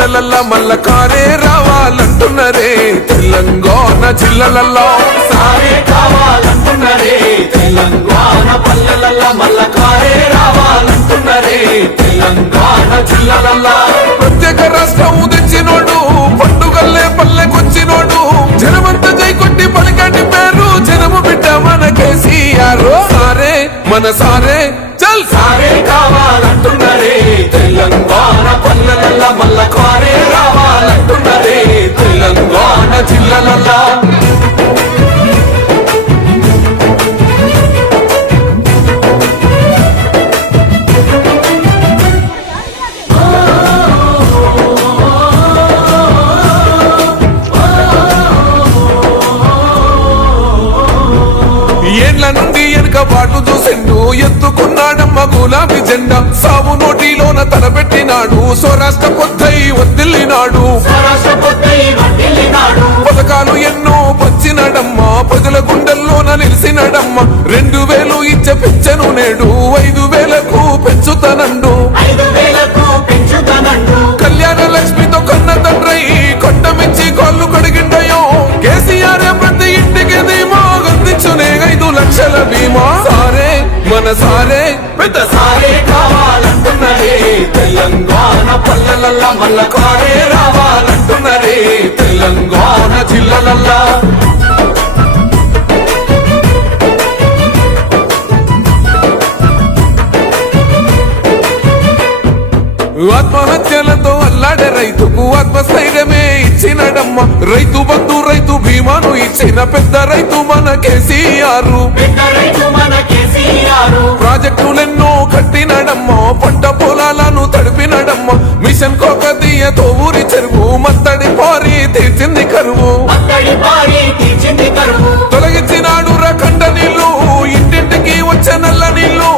పల్లెలల్లా మల్ల కారే రావాలంటున్నరే తెలంగాణ జిల్లలల్లో సారే కావాలంటున్నరే తెలంగాణ పల్లెలల్లా మల్ల కారే రావాలంటున్నరే తెలంగాణ జిల్లలల్లో ప్రత్యేక రాష్ట్రం తెచ్చినోడు పండుగల్లే పల్లెకొచ్చినోడు జనమంతా జై కొట్టి పలికండి పేరు జనము బిడ్డ మన కేసీఆర్ సారే మన సారే చల్ సారే కావాలంటున్నరే తెలంగాణ పల్లెలల్లా మల్ల కారే రావాలంటున్నరే తెలంగాణ జిల్లలల్లో ఏళ్ల నుండి వెనుక బాటు చూసిండు ఎత్తుకున్నాడమ్మ గులాబీ జెండా సాగు నోటిలోన తలపెట్టినాడు స్వరాష్ట్ర కొద్దై వదిలినాడు పథకాలు ఎన్నో పంచినాడమ్మ ప్రజల గుండెల్లోన నిలిచినాడమ్మ 2000 ఇచ్చే పెంచను నేడు 5000కు పెంచుతానండు కళ్యాణ లక్ష్మితో కన్న తండ్రై కొండమిచ్చి కాళ్ళు కడిగిండయో కేసీఆర్ ప్రతి ఇంటికి ధీమా అందించునే 5 లక్షల బీమా సారే మన సారే పెద్ద సారే కావాలంటున్నరే తెలంగాణ పల్లెలల్లా మల్ల కారే రావాలంటున్నరే తెలంగాణ జిల్లలల్లా ఆత్మహత్యలతో అల్లాడే రైతుకు ఆత్మస్థైర్యమే ఇచ్చినడమ్మ రైతు బంధు రైతు బీమాను ఇచ్చిన పెద్ద రైతు మన కేసీఆర్ ప్రాజెక్టులెన్నో కట్టినడమ్మ పంట పొలాలను తడిపినడమ్మ మిషన్ కోకదీయతో ఊరి చెరువు మత్తడి పారి తీర్చింది కరువు తొలగించినాడు రకండ నీళ్లు ఇంటింటికి వచ్చే నల్ల నీళ్లు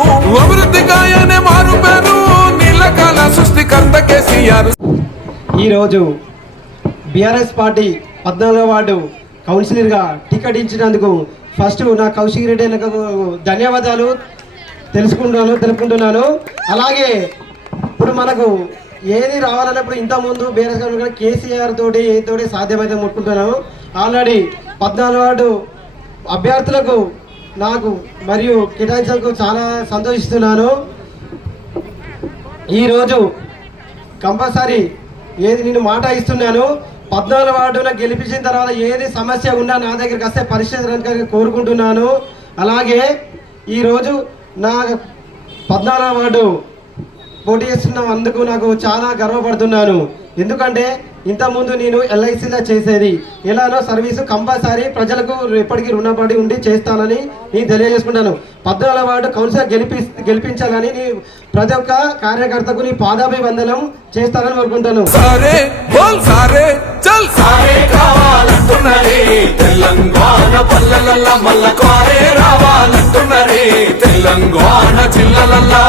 అభివృద్ధి గాయనే మారు పేరు నీళ్ళకాల సృష్టికర్త కేసీఆర్. ఈరోజు బీఆర్ఎస్ పార్టీ 14వ వార్డు కౌన్సిలర్గా టికెట్ ఇచ్చినందుకు ఫస్ట్ నా కౌశిక్ రెడ్డి ధన్యవాదాలు తెలుపుకుంటున్నాను. అలాగే ఇప్పుడు మనకు ఏది రావాలన్నప్పుడు ఇంతకుముందు బీఆర్ఎస్ కేసీఆర్ తోటి సాధ్యమైతే ముట్టుకుంటున్నాను. ఆల్రెడీ 14వ వార్డు అభ్యర్థులకు నాకు మరియు కేటాయించడానికి చాలా సంతోషిస్తున్నాను. ఈరోజు కంపల్సరీ ఏది నేను మాట ఇస్తున్నాను 14వ వార్డున గెలిపించిన తర్వాత ఏది సమస్య ఉన్నా నా దగ్గరికి వస్తే పరిష్కరించాలని కోరుకుంటున్నాను. అలాగే ఈరోజు నా 14వ వార్డు పోటీ చేస్తున్నందుకు నాకు చాలా గర్వపడుతున్నాను. ఎందుకంటే ఇంతకుముందు నేను ఎల్ఐసిలో చేసేది ఎలానో సర్వీసు కంపల్సరీ ప్రజలకు ఎప్పటికీ రుణపడి ఉండి చేస్తానని నేను తెలియజేసుకుంటాను. 14వ వార్డు కౌన్సిలర్ గెలిపించాలని ప్రతి ఒక్క కార్యకర్తకు నీ పాదాభివందనం చేస్తానని కోరుకుంటాను. తెలంగాణ పల్లెలల్లా మల్ల కారే రావాలంటున్నరే తెలంగాణ జిల్లలల్లా